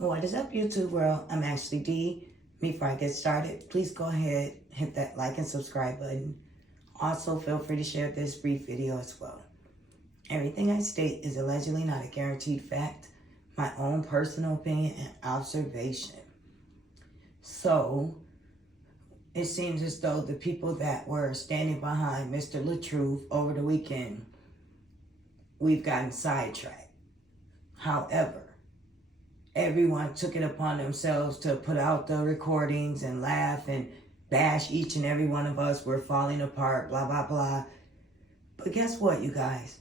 What is up, YouTube world? I'm Ashley D. Before I get started, please go ahead, hit that like and subscribe button. Also, feel free to share this brief video as well. Everything I state is allegedly not a guaranteed fact, my own personal opinion and observation. So, it seems as though the people that were standing behind Mr. LaTruth over the weekend, we've gotten sidetracked. However, everyone took it upon themselves to put out the recordings and laugh and bash each and every one of us. We're falling apart, blah, blah, blah. But guess what, you guys?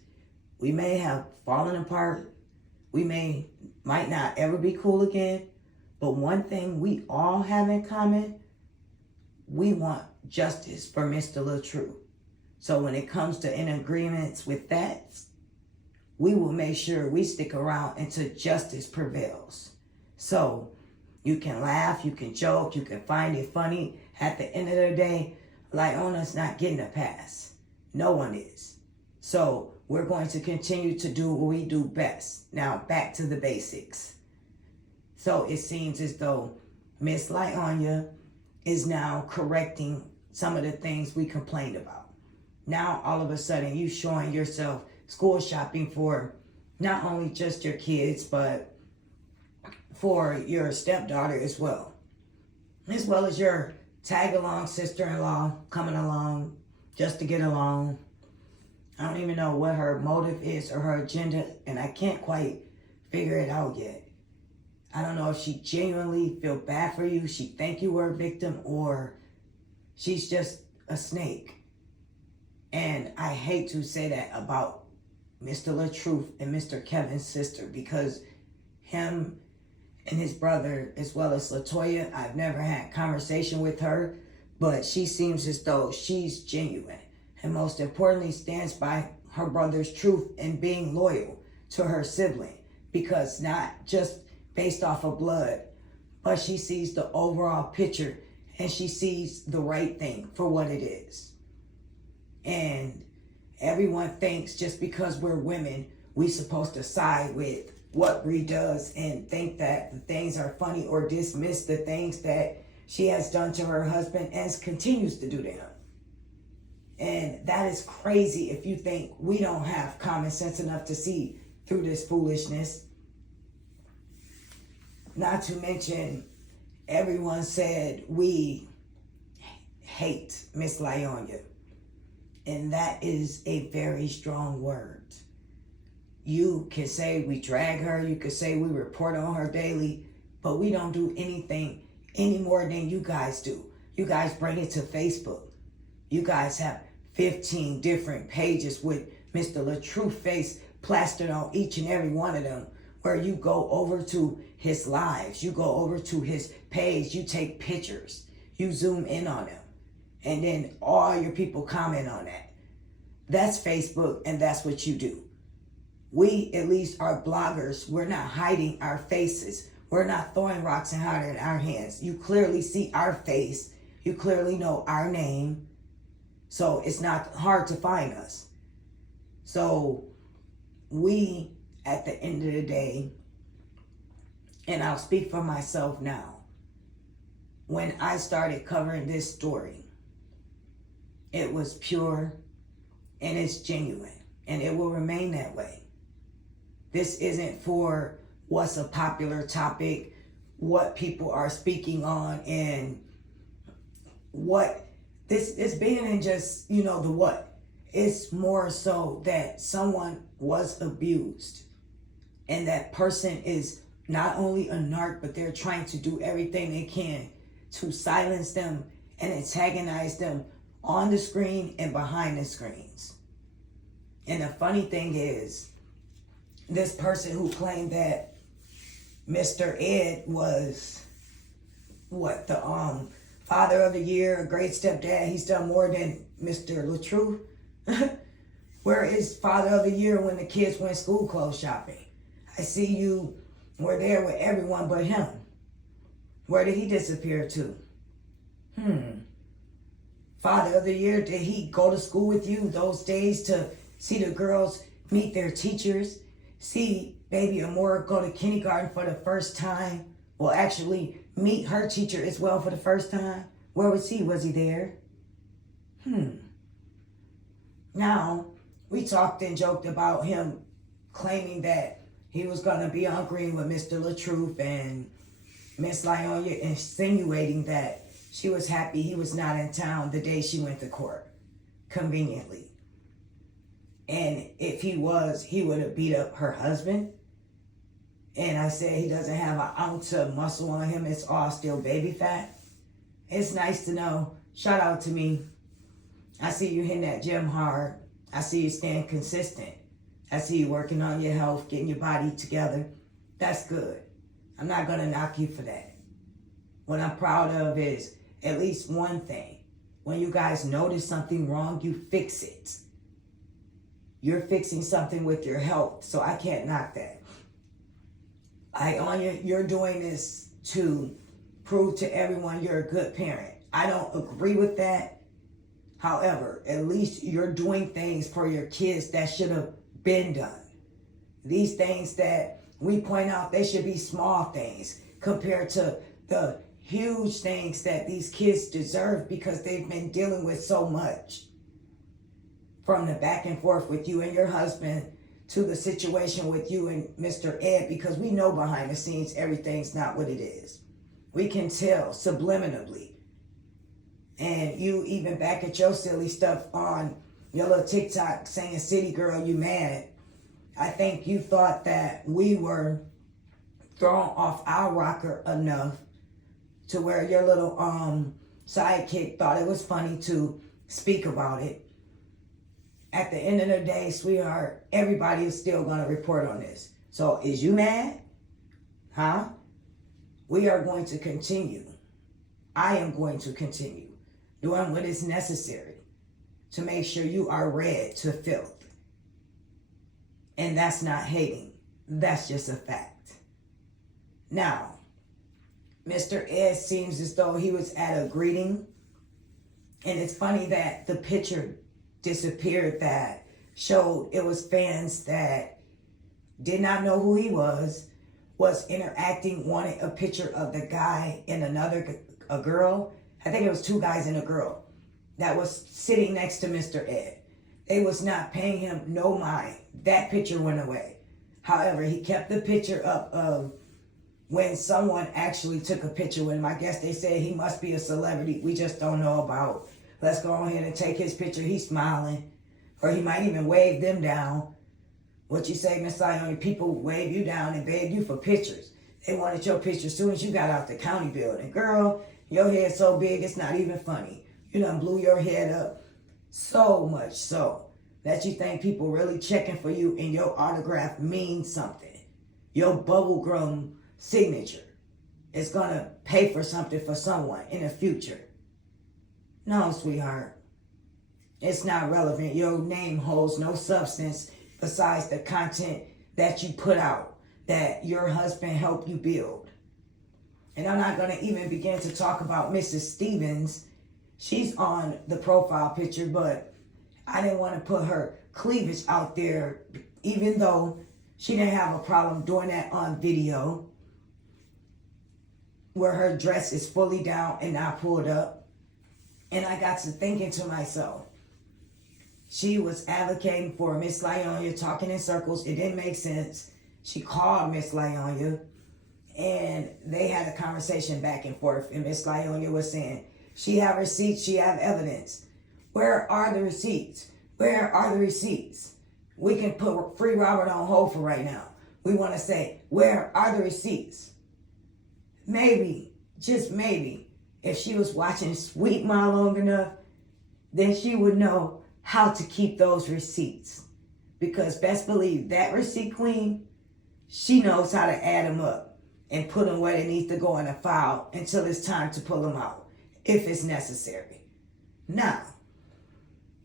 We may have fallen apart. We might not ever be cool again. But one thing we all have in common, we want justice for Mr. LaTruth. So when it comes to in agreements with that, we will make sure we stick around until justice prevails. So you can laugh, you can joke, you can find it funny. At the end of the day, Lieonya's not getting a pass. No one is. So we're going to continue to do what we do best. Now back to the basics. So it seems as though Miss Lieonya is now correcting some of the things we complained about. Now all of a sudden you showing yourself school shopping for not only just your kids, but for your stepdaughter as well as your tag-along sister-in-law coming along just to get along. I don't even know what her motive is or her agenda, and I can't quite figure it out yet. I don't know if she genuinely feel bad for you, she think you were a victim, or she's just a snake. And I hate to say that about Mr. LaTruth and Mr. Kevin's sister, because him and his brother, as well as Lieonya, I've never had conversation with her, but she seems as though she's genuine. And most importantly, stands by her brother's truth and being loyal to her sibling, because not just based off of blood, but she sees the overall picture and she sees the right thing for what it is. And everyone thinks just because we're women, we're supposed to side with what Bree does and think that the things are funny or dismiss the things that she has done to her husband and continues to do to him. And that is crazy if you think we don't have common sense enough to see through this foolishness. Not to mention, everyone said we hate Miss Lieonya. And that is a very strong word. You can say we drag her, you can say we report on her daily, but we don't do anything any more than you guys do. You guys bring it to Facebook. You guys have 15 different pages with Mr. LaTruth face plastered on each and every one of them, where you go over to his lives, you go over to his page, you take pictures, you zoom in on him. And then all your people comment on that. That's Facebook, and that's what you do. We, at least, are bloggers. We're not hiding our faces. We're not throwing rocks and hiding our hands. You clearly see our face. You clearly know our name. So it's not hard to find us. So we, at the end of the day, and I'll speak for myself now, when I started covering this story, it was pure and it's genuine, and it will remain that way. This isn't for what's a popular topic, what people are speaking on, and what this is being in just, the what. It's more so that someone was abused, and that person is not only a narc, but they're trying to do everything they can to silence them and antagonize them on the screen and behind the screens. And the funny thing is, this person who claimed that Mr. Ed was the father of the year, a great stepdad, he's done more than Mr. LaTruth. Where is father of the year when the kids went school clothes shopping? I see you were there with everyone but him. Where did he disappear to? Father of the year, did he go to school with you those days to see the girls meet their teachers, see baby Amora go to kindergarten for the first time, or actually meet her teacher as well for the first time? Where was he? Was he there? Now, we talked and joked about him claiming that he was going to be on green with Mr. LaTruth, and Miss Lieonya insinuating that she was happy he was not in town the day she went to court, conveniently. And if he was, he would have beat up her husband. And I said he doesn't have an ounce of muscle on him. It's all still baby fat. It's nice to know. Shout out to me. I see you hitting that gym hard. I see you staying consistent. I see you working on your health, getting your body together. That's good. I'm not going to knock you for that. What I'm proud of is at least one thing. When you guys notice something wrong, you fix it. You're fixing something with your health, so I can't knock that. Lieonya, you're doing this to prove to everyone you're a good parent. I don't agree with that. However, at least you're doing things for your kids that should have been done. These things that we point out, they should be small things compared to the huge things that these kids deserve because they've been dealing with so much. From the back and forth with you and your husband to the situation with you and Mr. Ed, because we know behind the scenes everything's not what it is. We can tell subliminally. And you even back at your silly stuff on your little TikTok saying, "City girl, you mad." I think you thought that we were thrown off our rocker enough to where your little sidekick thought it was funny to speak about it. At the end of the day, sweetheart, everybody is still going to report on this. So is you mad? Huh? We are going to continue. I am going to continue doing what is necessary to make sure you are red to filth. And that's not hating. That's just a fact. Now, Mr. Ed seems as though he was at a greeting. And it's funny that the picture disappeared that showed it was fans that did not know who he was interacting, wanted a picture of the guy and a girl. I think it was two guys and a girl that was sitting next to Mr. Ed. They was not paying him no mind. That picture went away. However, he kept the picture up of when someone actually took a picture with him. I guess they said he must be a celebrity we just don't know about. Let's go ahead and take his picture. He's smiling. Or he might even wave them down. What you say, Miss Lieonya, people wave you down and beg you for pictures. They wanted your picture as soon as you got out the county building. Girl, your head's so big, it's not even funny. You done blew your head up so much so that you think people really checking for you and your autograph means something. Your bubblegum signature is going to pay for something for someone in the future. No, sweetheart. It's not relevant. Your name holds no substance besides the content that you put out, that your husband helped you build. And I'm not going to even begin to talk about Mrs. Stevens. She's on the profile picture, but I didn't want to put her cleavage out there, even though she didn't have a problem doing that on video, where her dress is fully down and not pulled up. And I got to thinking to myself, she was advocating for Miss Lieonya, talking in circles. It didn't make sense. She called Miss Lieonya, and they had a conversation back and forth. And Miss Lieonya was saying, she have receipts, she have evidence. Where are the receipts? Where are the receipts? We can put Free Robert on hold for right now. We want to say, where are the receipts? Maybe, just maybe, if she was watching Sweet Ma long enough, then she would know how to keep those receipts. Because best believe that receipt queen, she knows how to add them up and put them where they need to go in a file until it's time to pull them out, if it's necessary. Now,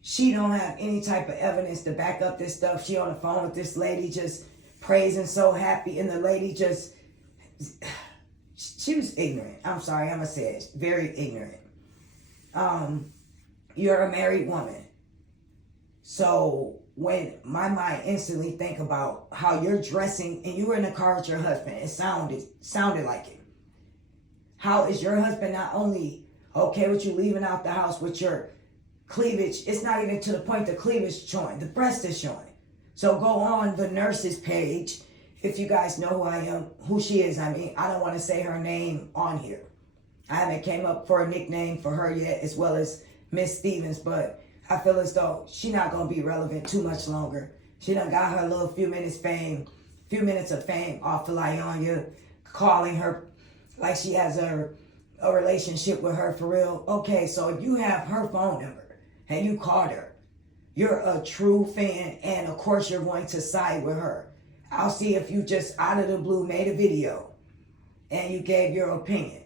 she don't have any type of evidence to back up this stuff. She on the phone with this lady just praising, so happy, and the lady just... She was ignorant. I'm sorry, I'm going to say it. Very ignorant. You're a married woman. So when my mind instantly think about how you're dressing and you were in the car with your husband, it sounded like it. How is your husband not only okay with you leaving out the house with your cleavage? It's not even to the point the cleavage showing, the breast is showing. So go on the nurse's page. If you guys know who I am, who she is, I mean, I don't want to say her name on here. I haven't came up for a nickname for her yet, as well as Miss Stevens, but I feel as though she's not going to be relevant too much longer. She done got her little few minutes of fame off of Lieonya, calling her like she has a relationship with her for real. Okay, so if you have her phone number and you called her, you're a true fan, and of course you're going to side with her. I'll see if you just out of the blue made a video and you gave your opinion.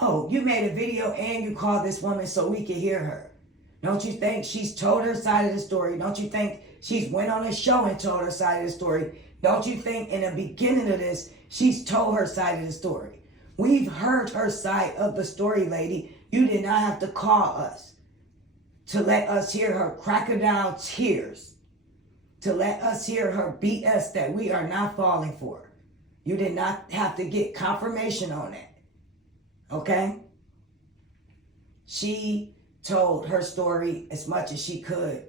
No, you made a video and you called this woman so we could hear her. Don't you think she's told her side of the story? Don't you think she's went on a show and told her side of the story? Don't you think in the beginning of this, she's told her side of the story? We've heard her side of the story, lady. You did not have to call us to let us hear her crocodile tears, to let us hear her BS that we are not falling for. You did not have to get confirmation on that. Okay? She told her story as much as she could.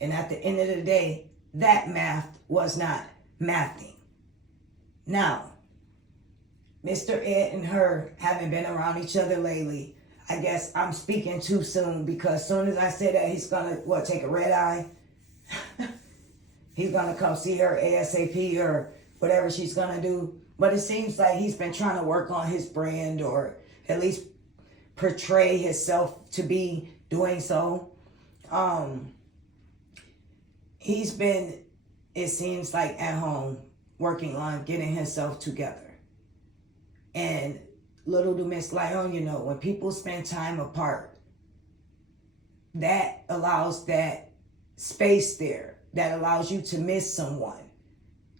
And at the end of the day, that math was not mathing. Now, Mr. Ed and her haven't been around each other lately. I guess I'm speaking too soon, because as soon as I say that, he's going to, take a red eye? He's going to come see her ASAP or whatever she's going to do. But it seems like he's been trying to work on his brand, or at least portray himself to be doing so. He's been, it seems like, at home working on getting himself together. And little do Miss Lieonya know, when people spend time apart, that allows that space there, that allows you to miss someone,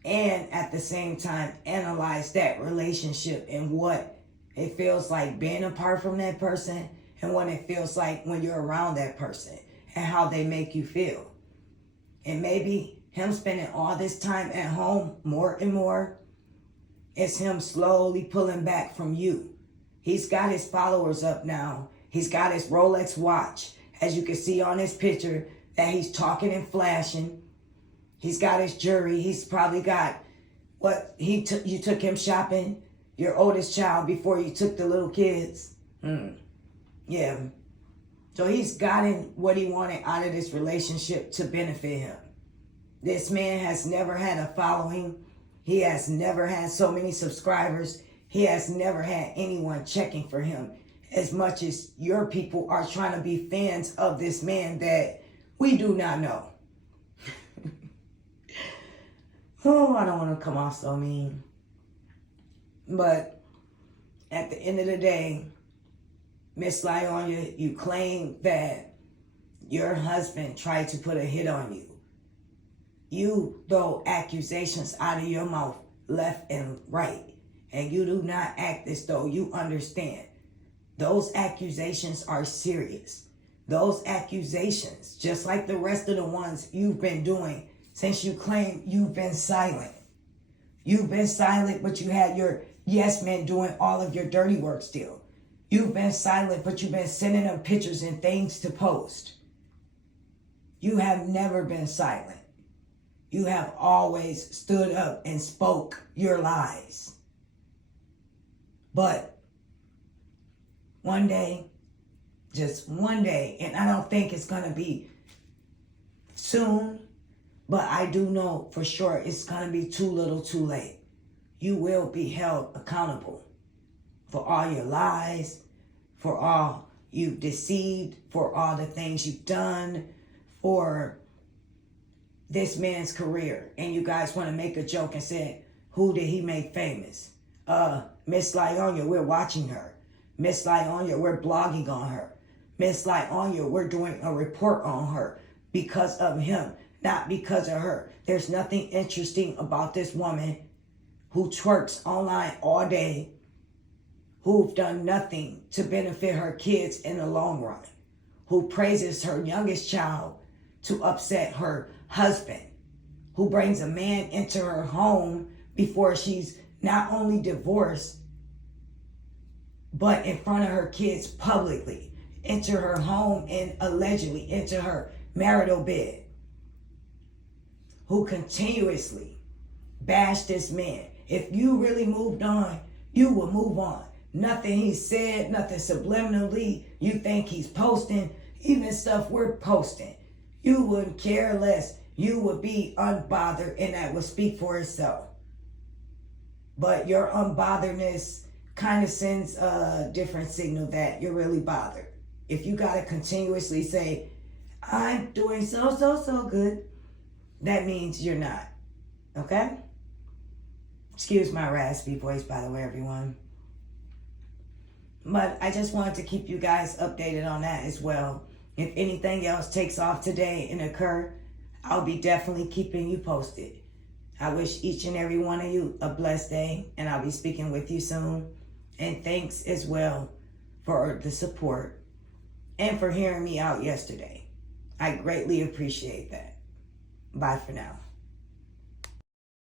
and at the same time analyze that relationship and what it feels like being apart from that person, and what it feels like when you're around that person, and how they make you feel. And maybe him spending all this time at home more and more, it's him slowly pulling back from you. He's got his followers up now. He's got his Rolex watch, as you can see on his picture, that he's talking and flashing. He's got his jewelry. He's probably got what you took him shopping, your oldest child, before you took the little kids. Yeah. So he's gotten what he wanted out of this relationship to benefit him. This man has never had a following. He has never had so many subscribers. He has never had anyone checking for him as much as your people are trying to be fans of this man that we do not know. Oh, I don't want to come off so mean. But at the end of the day, Miss Lieonya, you claim that your husband tried to put a hit on you. You throw accusations out of your mouth left and right. And you do not act as though you understand. Those accusations are serious. Those accusations, just like the rest of the ones you've been doing since you claim you've been silent. You've been silent, but you had your yes men doing all of your dirty work still. You've been silent, but you've been sending them pictures and things to post. You have never been silent. You have always stood up and spoke your lies. But one day, just one day, and I don't think it's going to be soon, but I do know for sure it's going to be too little too late. You will be held accountable for all your lies, for all you've deceived, for all the things you've done, for this man's career. And you guys want to make a joke and say, who did he make famous? Miss Lieonya, we're watching her. Miss Lieonya, we're blogging on her. Miss Lieonya, we're doing a report on her because of him, not because of her. There's nothing interesting about this woman who twerks online all day, who've done nothing to benefit her kids in the long run, who praises her youngest child to upset her husband who brings a man into her home before she's not only divorced, but in front of her kids publicly, into her home and allegedly into her marital bed, who continuously bashed this man. If you really moved on, you would move on. Nothing he said, nothing subliminally you think he's posting, even stuff we're posting, you wouldn't care less. You would be unbothered, and that would speak for itself. But your unbotheredness kind of sends a different signal that you're really bothered. If you got to continuously say, I'm doing so good, that means you're not. Okay? Excuse my raspy voice, by the way, everyone. But I just wanted to keep you guys updated on that as well. If anything else takes off today and occur, I'll be definitely keeping you posted. I wish each and every one of you a blessed day, and I'll be speaking with you soon. And thanks as well for the support and for hearing me out yesterday. I greatly appreciate that. Bye for now.